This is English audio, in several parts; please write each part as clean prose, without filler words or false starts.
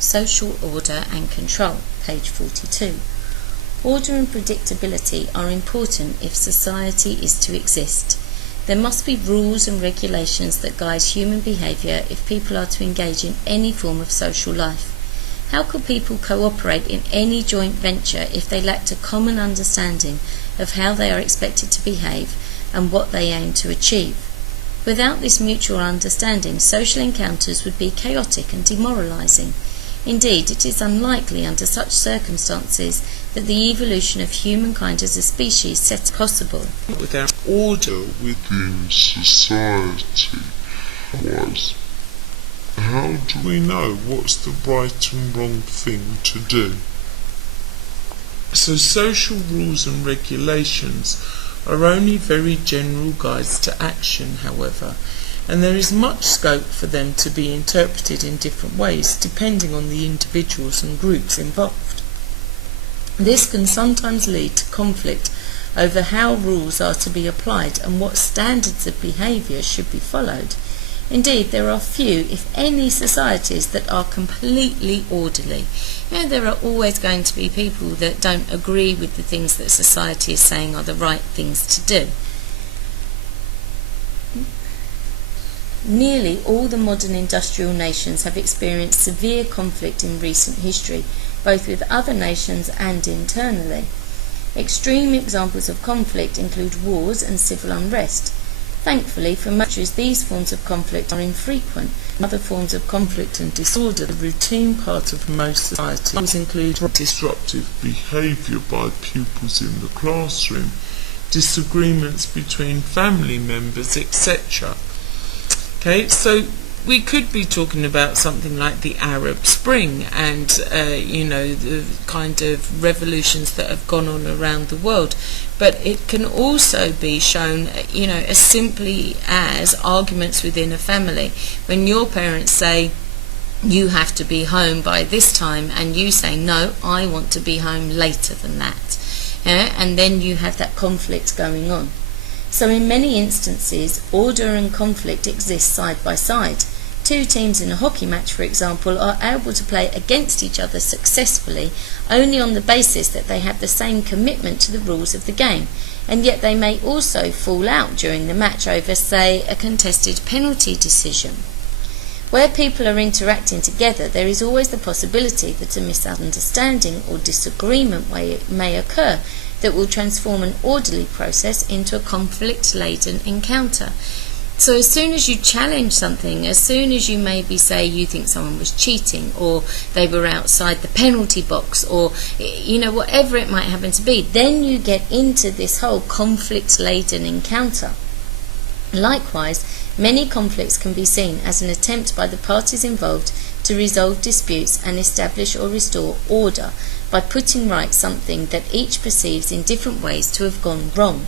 Social Order and Control, page 42. Order and predictability are important if society is to exist. There must be rules and regulations that guide human behaviour if people are to engage in any form of social life. How could people cooperate in any joint venture if they lacked a common understanding of how they are expected to behave and what they aim to achieve? Without this mutual understanding, social encounters would be chaotic and demoralising. Indeed, it is unlikely under such circumstances that the evolution of humankind as a species sets possible. Without order within society, how do we know what's the right and wrong thing to do? So social rules and regulations are only very general guides to action, however, and there is much scope for them to be interpreted in different ways depending on the individuals and groups involved. This can sometimes lead to conflict over how rules are to be applied and what standards of behaviour should be followed. Indeed, there are few, if any, societies that are completely orderly. There are always going to be people that don't agree with the things that society is saying are the right things to do. Nearly all the modern industrial nations have experienced severe conflict in recent history, both with other nations and internally. Extreme examples of conflict include wars and civil unrest. Thankfully, for most countries, these forms of conflict are infrequent. Other forms of conflict and disorder are a routine part of most societies. These include disruptive behaviour by pupils in the classroom, disagreements between family members, etc. Okay, so we could be talking about something like the Arab Spring and, the kind of revolutions that have gone on around the world. But it can also be shown, as simply as arguments within a family. When your parents say, you have to be home by this time, and you say, no, I want to be home later than that. And then you have that conflict going on. So in many instances, order and conflict exist side by side. Two teams in a hockey match, for example, are able to play against each other successfully only on the basis that they have the same commitment to the rules of the game, and yet they may also fall out during the match over, say, a contested penalty decision. Where people are interacting together, there is always the possibility that a misunderstanding or disagreement may occur that will transform an orderly process into a conflict-laden encounter. So as soon as you challenge something, as soon as you maybe say you think someone was cheating, or they were outside the penalty box, or whatever it might happen to be, then you get into this whole conflict-laden encounter. Likewise, many conflicts can be seen as an attempt by the parties involved to resolve disputes and establish or restore order by putting right something that each perceives in different ways to have gone wrong.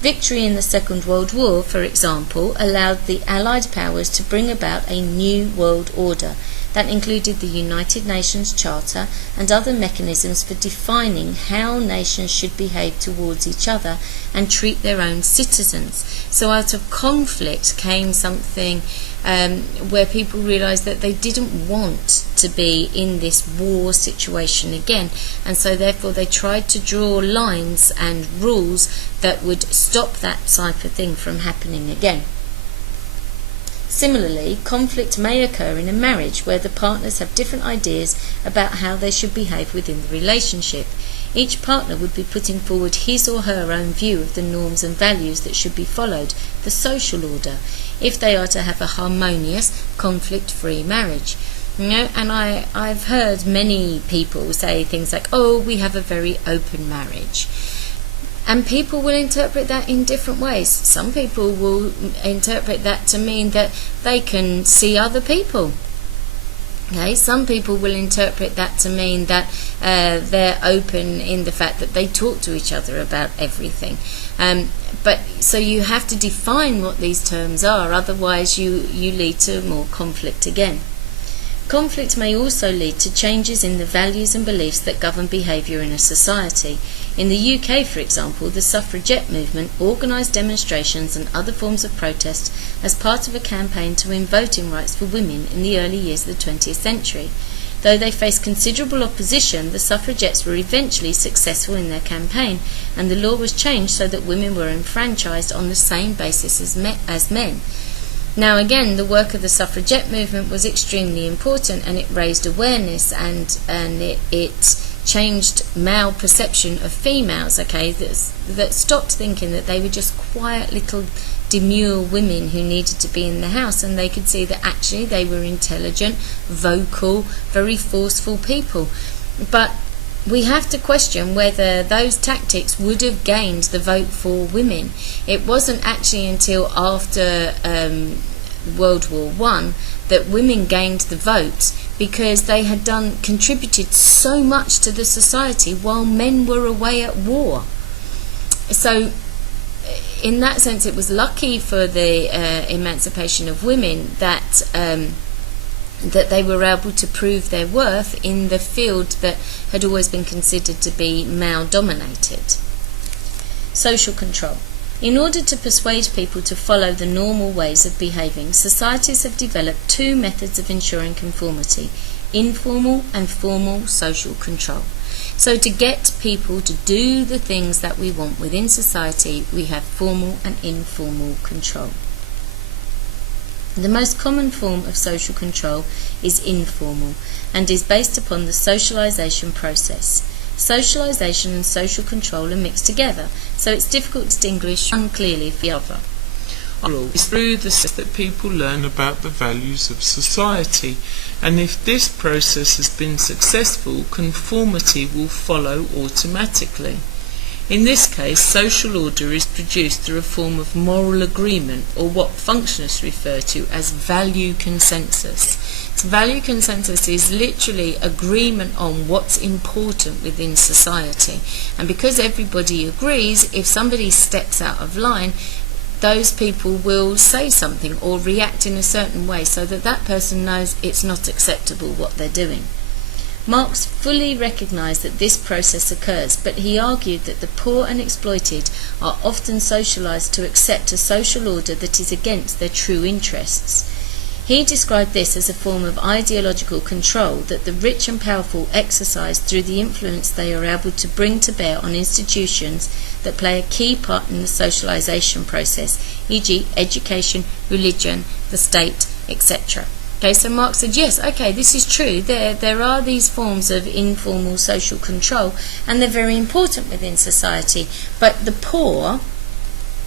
Victory in the Second World War, for example, allowed the Allied powers to bring about a new world order that included the United Nations Charter and other mechanisms for defining how nations should behave towards each other and treat their own citizens. So out of conflict came something where people realised that they didn't want to be in this war situation again, and so therefore they tried to draw lines and rules that would stop that type of thing from happening again. Similarly, conflict may occur in a marriage where the partners have different ideas about how they should behave within the relationship. Each partner would be putting forward his or her own view of the norms and values that should be followed, the social order, if they are to have a harmonious, conflict-free marriage. And I've heard many people say things like, oh, we have a very open marriage. And people will interpret that in different ways. Some people will interpret that to mean that they can see other people. Okay, some people will interpret that to mean that they're open in the fact that they talk to each other about everything. But so you have to define what these terms are, otherwise you lead to more conflict again. Conflict may also lead to changes in the values and beliefs that govern behaviour in a society. In the UK, for example, the suffragette movement organised demonstrations and other forms of protest as part of a campaign to win voting rights for women in the early years of the 20th century. Though they faced considerable opposition, the suffragettes were eventually successful in their campaign, and the law was changed so that women were enfranchised on the same basis as men. Now again, the work of the suffragette movement was extremely important, and it raised awareness and it changed male perception of females, okay, that stopped thinking that they were just quiet little demure women who needed to be in the house, and they could see that actually they were intelligent, vocal, very forceful people. But we have to question whether those tactics would have gained the vote for women. It wasn't actually until after World War I that women gained the vote, because they had contributed so much to the society while men were away at war. So in that sense, it was lucky for the emancipation of women that they were able to prove their worth in the field that had always been considered to be male-dominated. Social control. In order to persuade people to follow the normal ways of behaving, societies have developed two methods of ensuring conformity: informal and formal social control. So to get people to do the things that we want within society, we have formal and informal control. The most common form of social control is informal and is based upon the socialization process. Socialization and social control are mixed together, so it's difficult to distinguish one clearly from the other. It's through the process that people learn about the values of society, and if this process has been successful, conformity will follow automatically. In this case, social order is produced through a form of moral agreement, or what functionists refer to as value consensus. So value consensus is literally agreement on what's important within society, and because everybody agrees, if somebody steps out of line, those people will say something or react in a certain way so that that person knows it's not acceptable what they're doing. Marx fully recognised that this process occurs, but he argued that the poor and exploited are often socialised to accept a social order that is against their true interests. He described this as a form of ideological control that the rich and powerful exercise through the influence they are able to bring to bear on institutions that play a key part in the socialisation process, e.g. education, religion, the state, etc. Okay, so Marx said, yes, okay, this is true. There are these forms of informal social control, and they're very important within society. But the poor,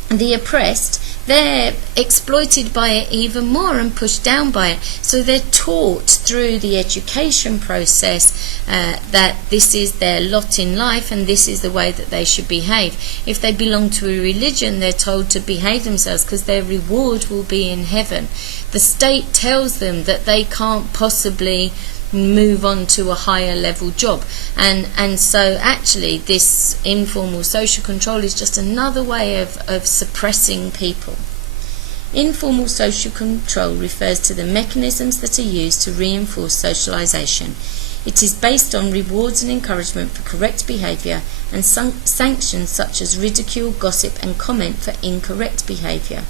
the oppressed, they're exploited by it even more and pushed down by it. So they're taught through the education process that this is their lot in life and this is the way that they should behave. If they belong to a religion, they're told to behave themselves because their reward will be in heaven. The state tells them that they can't possibly move on to a higher level job, and so actually this informal social control is just another way of suppressing people. Informal social control refers to the mechanisms that are used to reinforce socialization. It is based on rewards and encouragement for correct behaviour and sanctions such as ridicule, gossip and comment for incorrect behaviour.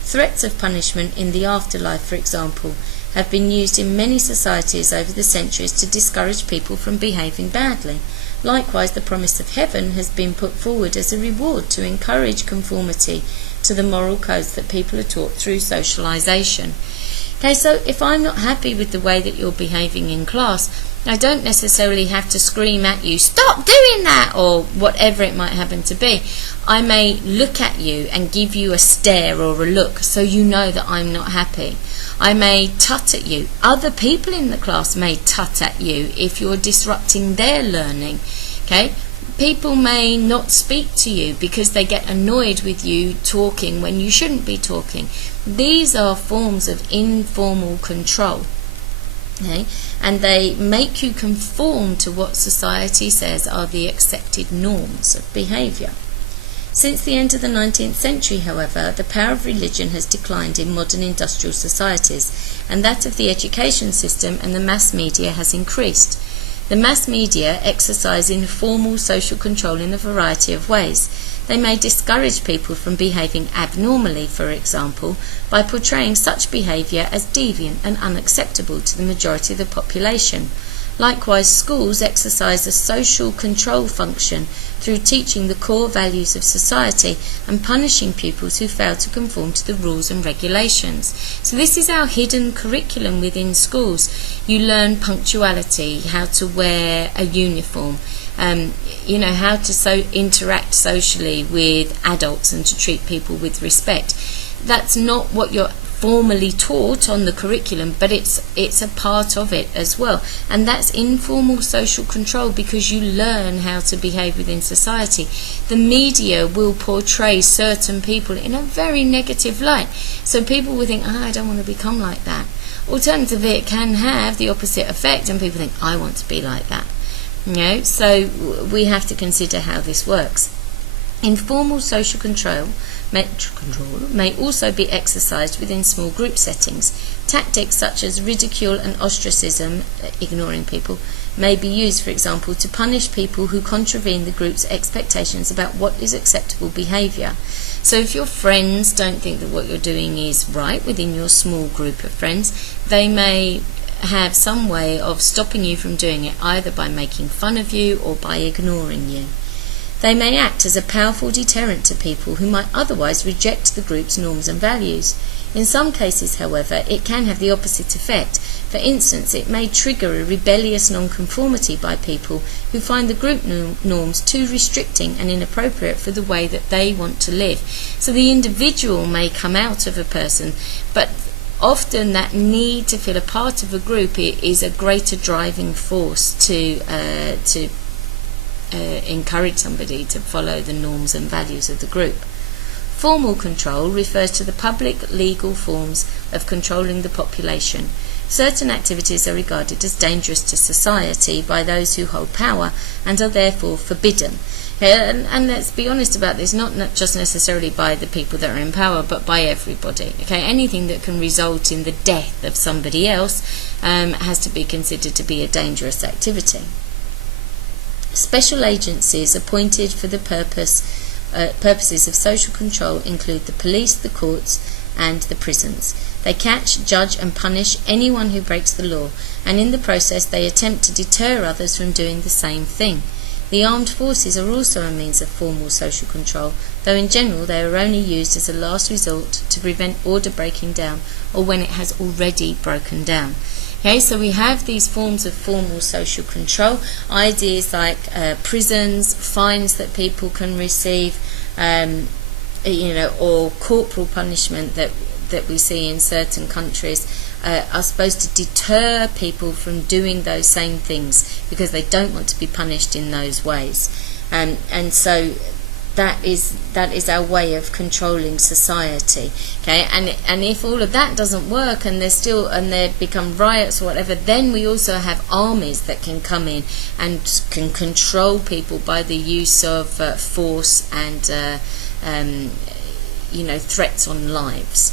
Threats of punishment in the afterlife, for example, have been used in many societies over the centuries to discourage people from behaving badly. Likewise, the promise of heaven has been put forward as a reward to encourage conformity to the moral codes that people are taught through socialization. Okay, so if I'm not happy with the way that you're behaving in class, I don't necessarily have to scream at you, stop doing that, or whatever it might happen to be. I may look at you and give you a stare or a look so you know that I'm not happy. I may tut at you. Other people in the class may tut at you if you're disrupting their learning. Okay? People may not speak to you because they get annoyed with you talking when you shouldn't be talking. These are forms of informal control. Okay? And they make you conform to what society says are the accepted norms of behaviour. Since the end of the 19th century, however, the power of religion has declined in modern industrial societies, and that of the education system and the mass media has increased. The mass media exercise informal social control in a variety of ways. They may discourage people from behaving abnormally, for example, by portraying such behaviour as deviant and unacceptable to the majority of the population. Likewise, schools exercise a social control function through teaching the core values of society and punishing pupils who fail to conform to the rules and regulations. So this is our hidden curriculum within schools. You learn punctuality, how to wear a uniform, how to interact socially with adults and to treat people with respect. That's not what you're formally taught on the curriculum, but it's a part of it as well, and that's informal social control because you learn how to behave within society. The media will portray certain people in a very negative light, so people will think, I don't want to become like that. Alternatively, it can have the opposite effect and people think, I want to be like that. So we have to consider how this works. Informal social control may also be exercised within small group settings. Tactics such as ridicule and ostracism, ignoring people, may be used, for example, to punish people who contravene the group's expectations about what is acceptable behaviour. So if your friends don't think that what you're doing is right within your small group of friends, they may have some way of stopping you from doing it, either by making fun of you or by ignoring you. They may act as a powerful deterrent to people who might otherwise reject the group's norms and values. In some cases, however, it can have the opposite effect. For instance, it may trigger a rebellious nonconformity by people who find the group norms too restricting and inappropriate for the way that they want to live. So the individual may come out of a person, but often that need to feel a part of a group is a greater driving force to encourage somebody to follow the norms and values of the group. Formal control refers to the public legal forms of controlling the population. Certain activities are regarded as dangerous to society by those who hold power and are therefore forbidden. And let's be honest about this, not just necessarily by the people that are in power, but by everybody. Anything that can result in the death of somebody else has to be considered to be a dangerous activity. Special agencies appointed for the purposes of social control include the police, the courts, and the prisons. They catch, judge, and punish anyone who breaks the law, and in the process they attempt to deter others from doing the same thing. The armed forces are also a means of formal social control, though in general they are only used as a last resort to prevent order breaking down or when it has already broken down. So we have these forms of formal social control, ideas like prisons, fines that people can receive, or corporal punishment that we see in certain countries are supposed to deter people from doing those same things because they don't want to be punished in those ways. And so that is our way of controlling society. And if all of that doesn't work and there become riots or whatever, then we also have armies that can come in and can control people by the use of force and threats on lives.